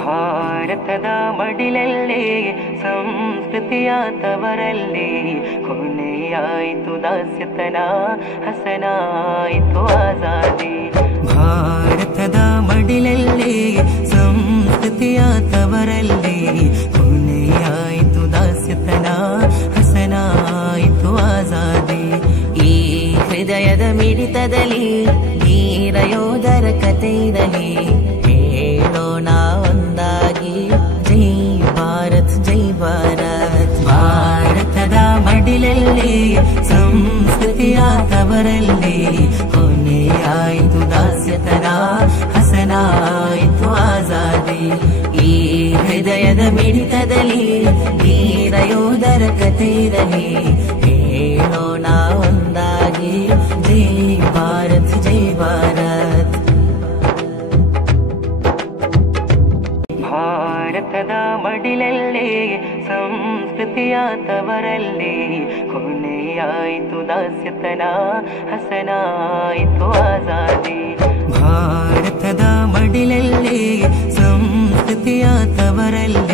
ಭಾರತದ ಮಡಿಲಲ್ಲಿ ಸಂಸ್ಕೃತಿಯ ತವರಲ್ಲಿ ಕೊನೆಯಾಯಿತು ದಾಸ್ಯತನ, ಹಸನಾಯಿತು ಆಜಾದಿ. ಭಾರತದ ಮಡಿಲಲ್ಲಿ ಸಂಸ್ಕೃತಿಯ ತವರಲ್ಲಿ ಕೊನೆಯಾಯಿತು ದಾಸ್ಯತನ, ಹಸನಾಯಿತು ಆಜಾದಿ. ಈ ಹೃದಯದ ಮಿಡಿತದಲ್ಲಿ ವೀರ ಯೋಧರ ಕಥೆ ಇರಲಿ, ಹೇಳೋಣ ಒಂದಾಗಿ ಜೈ ಭಾರತ್ ಜೈ ಭಾರತ್. ಭಾರತದ ಮಡಿಲಲ್ಲಿ ಸಂಸ್ಕೃತಿಯ ತವರಲ್ಲಿ ಕೊನೆಯಾಯಿತು ದಾಸ್ಯತನ, ಹಸನಾಯಿತು ಆಜಾದಿ. ಈ ಹೃದಯದ ಮಿಡಿತದಲ್ಲಿ ವೀರ ಯೋಧರ ಕಥೆ ಇರಲಿ, ಹೇಳೋಣ ಒಂದಾಗಿ ಜೈ ಭಾರತ್ ಜೈ ಭಾರತ್. ಭಾರತದ ಮಡಿಲಲ್ಲಿ ಸಂಸ್ಕೃತಿಯ ತವರಲ್ಲಿ ಕೊನೆಯಾಯಿತು ದಾಸ್ಯತನ, ಹಸನಾಯಿತು ಆಜಾದಿ. ಭಾರತದ ಮಡಿಲಲ್ಲಿ ಸಂಸ್ಕೃತಿಯ ತವರಲ್ಲಿ